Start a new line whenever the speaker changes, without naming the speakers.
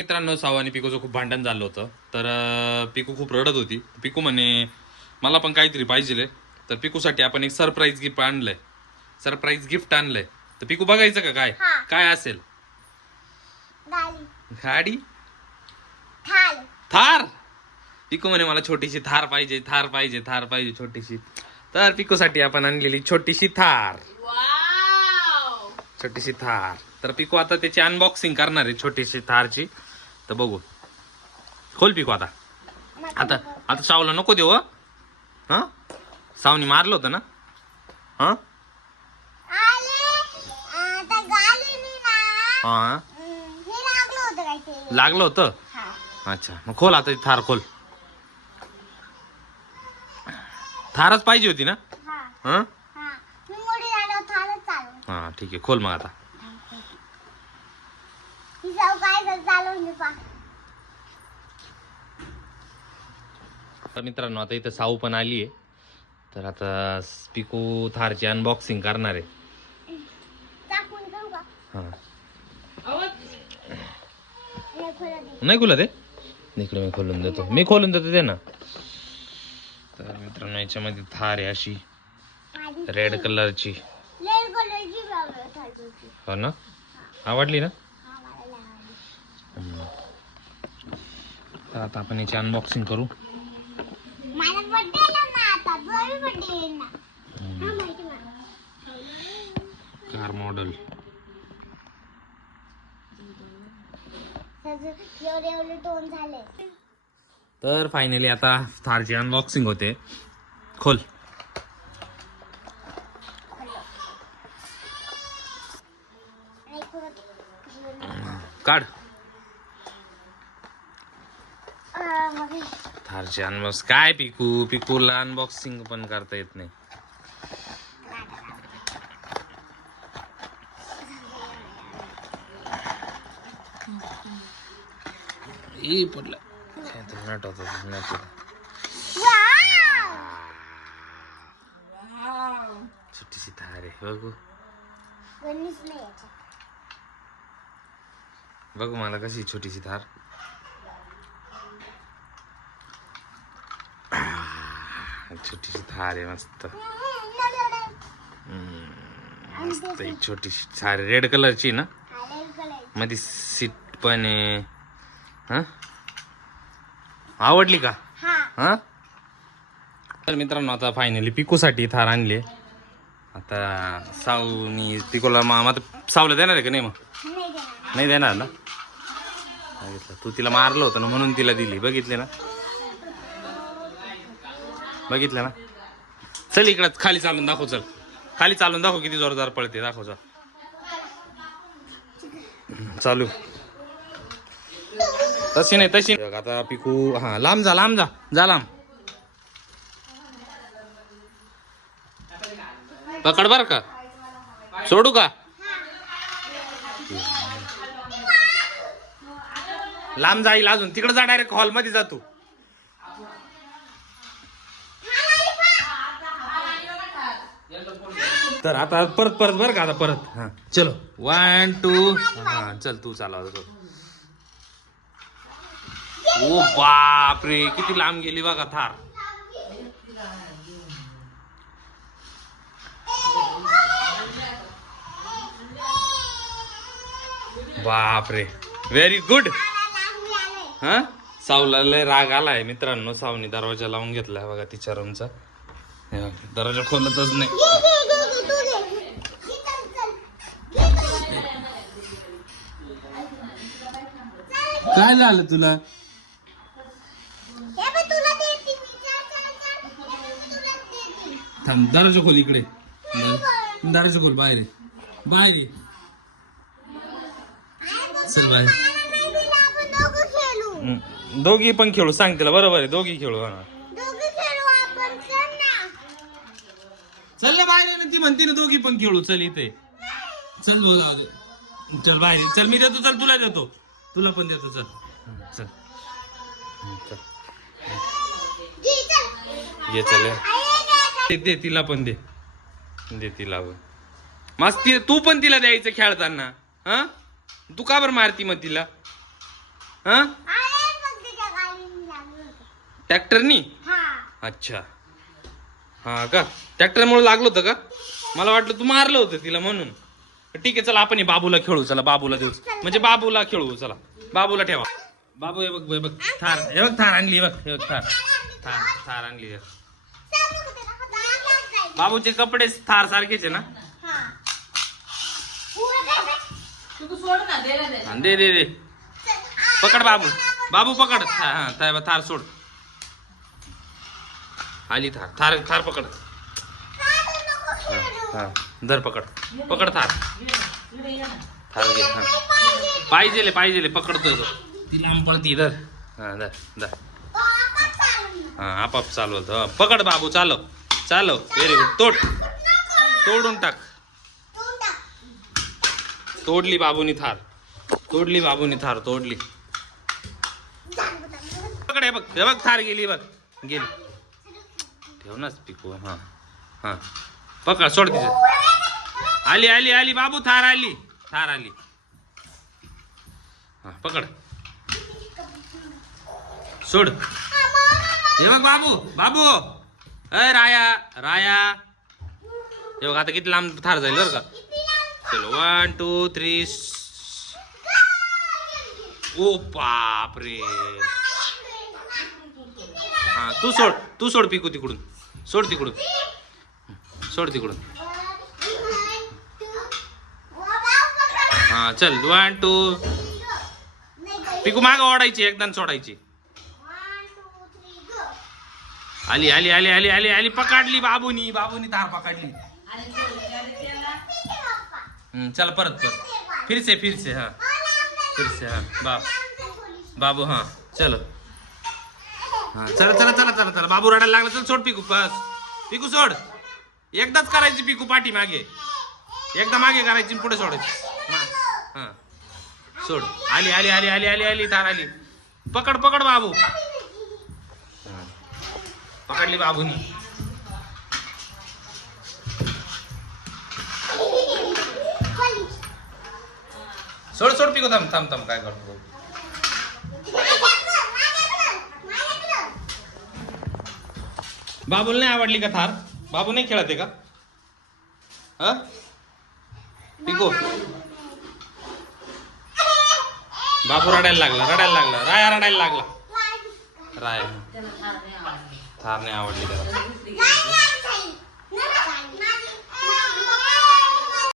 मित्रांनो साव आणि पिकोचं खूप भांडण झालं होतं. तर पिकू खूप रडत होती. पिकू म्हणे मला पण काहीतरी पाहिजे तर पिकूसाठी आपण एक सरप्राईज गिफ्ट आणलंय. सरप्राईज गिफ्ट आणलंय. तर पिकू बघायचं का काय. काय असेल?
गाडी?
थार? पिकू म्हणे मला छोटीशी थार पाहिजे थार पाहिजे थार पाहिजे छोटीशी. तर पिकूसाठी आपण आणलेली छोटीशी थार. छोटीशी थार. तर पिकू आता त्याची अनबॉक्सिंग करणार आहे छोटीशी थारची. तर बघू. खोल पिकू आता. आता आता सावला नको देऊ हा? सावनी मारलं होतं ना? हा? हा
हे. लागलं होतं हा.
अच्छा मग खोल आता थार खोल. थारच पाहिजे होती ना?
हा.
हा?
हा.
हा ठीक आहे खोल मग आता
ही जाऊ काय तर
मित्रांनो आता इथं साऊ पण आली आहे. तर आता पिकू थारची अनबॉक्सिंग करणार आहे. हा.
नाही खोला
ते इकडे मी खोलून देतो. मी खोलून देतो ते ना. तर मित्रांनो याच्यामध्ये थार आहे अशी. रेड कलरची हो ना? आवडली ना
हा मला लय आवडली.
हम्म. तर आता आपण याची अनबॉक्सिंग करू.
आता
कार मॉडेल तर फायनली आता थारची अनबॉक्सिंग होते. खोल. काढ
आ, मग हे.
थारची अनबॉक्स काय पिकू? पिकूला अनबॉक्सिंग पण करता येत नाही. ई पडलं. नट होतं, नट! छोटीशी थार आहे बघू. बघू मला कशी छोटीशी थार छोटीशी थार आहे मस्त. मस्त एक छोटीशी थार रेड कलरची ना. मध्ये सीट पण आहे. हा? आवडली का?
हा.
हा? तर मित्रांनो आता फायनली पिकोसाठी थार आणली आता सावनी पिकोला मामा तर सावला देणार आहे का नाही मग?
नाही देणार.
नाही देणार ना? बघितलं तू तिला मारलं होतं ना म्हणून तिला दिली. बघितले ना? बघितलं ना? चल इकडं खाली चालून दाखव चल. खाली चालून दाखव किती जोरदार पळते दाखव चल. चालू. तशी नाही तशी नाही. आता पिकू हा लांब जा लांब जा. जा लांब. पकड बर का. सोडू का? लांब जाईल अजून. तिकडे जा डायरेक्ट हॉलमध्ये जा तू. तर आता परत परत बर का आता परत? हा. चलो. वन टू हा चल तू चालव आता तू. ओ बापरे किती लांब गेली बघा थार बापरे. व्हेरी गुड हा? सावला लय राग आलाय मित्रांनो. सावनी दरवाजा लावून घेतलाय बघा तिच्या रूमचा दरवाजा खोलतच नाही. काय झालं तुला
हे बघ, तुला देते मी. चल, चल, चल. हे बघ, मी तुला देते.
थांब दरवाजा खोल इकडे दरवाजा खोल बाहेर. बाहेर. चल बाहेर
मला नाही दिलं, आपण दोघं खेळू.
हम्म. दोघी पण खेळू सांग तिला बरोबर आहे दोघी खेळू हा
दोघं खेळू आपण. चल ना.
चल ना बाहेर ना ती म्हणते ना दोघी पण खेळू चल इथे चल बोल. चल बाहेर. चल मी देतो चल तुला देतो तुला पण देतो चल. चल.
घे, चल.
दे दे तिला पण दे. दे तिला पण. मस्त ती तू पण तिला द्यायचं खेळताना. हा? तू का बरं मारती मग तिला? हा. ट्रॅक्टरनी?
हा.
अच्छा. हा का? ट्रॅक्टरमुळे लागलं होतं का? मला वाटलं तू मारलं होतं तिला म्हणून. ठीक आहे चला आपण हे बाबूला खेळू चला बाबूला देऊ. म्हणजे बाबूला खेळू चला. बाबूला ठेवा. बाबू हे बघ हे बघ थार. हे बघ थार आणली बघ हे बघ थार. थार थार आणली. बाबूचे कपडे थार सारखेच आहे ना?
हा.
दे दे.
दे. दे दे पकड बाबू. बाबू पकड. हा थार सोड. आली थार. थार थार पकड. हा धर पकड. पकड थार. थार घे हा
पाहिजे पाहिजे.
पाहिजेले पाहिजेले पकडतोय तो. ती लांब पळती धर. हा धर धर. हा आपाप चालवत पकड बाबू चालव. चालव. व्हेरी गुड तोड. तोडून टाक. तोडली बाबूनी थार. तोडली बाबूनी थार तोडली. पकड हे बघ हे बघ थार गेली बघ. गेली. ठेव नाच पिकू. हा हा. पकड सोड तिचं. आली आली आली बाबू थार आली थार आली. हा पकड. सोड. हे बघ बाबू बाबू. अय राया राया. हे बघ आता किती लांब थार जाईल बरं का? चलो वन टू थ्री ओ बापरे. हा तू सोड तू सोड पिकू तिकडून. सोड तिकडून. सोड तिकडून. हा चल वन टू पिकू माग ओढायची एकदम सोडायची. आली आली आली आली आली आली पकडली बाबूनी बाबूनी तार पकडली. चल परत परत. फिरसे फिरसे हा. फिरसे हा. बाब बाबू हा. चलो. हा चला चला चला चला चला. बाबू रडायला लागला चल सोड पिकू बस. पिकू सोड. एकदाच करायची पिकू पाठी मागे एकदा मागे करायची पुढे सोडायची. सोड. आली आली आली आली आली आली तार आली. पकड पकड बाबू. पकडली बाबूनी. सोड सोड पिको थांब थांब थांब काय करतो बाबूला नाही आवडली का थार? बाबू नाही खेळत आहे का? हा? पिको. बाबू रडायला लागला रडायला लागला राया रडायला लागला राया. थार नाही आवडली त्याला.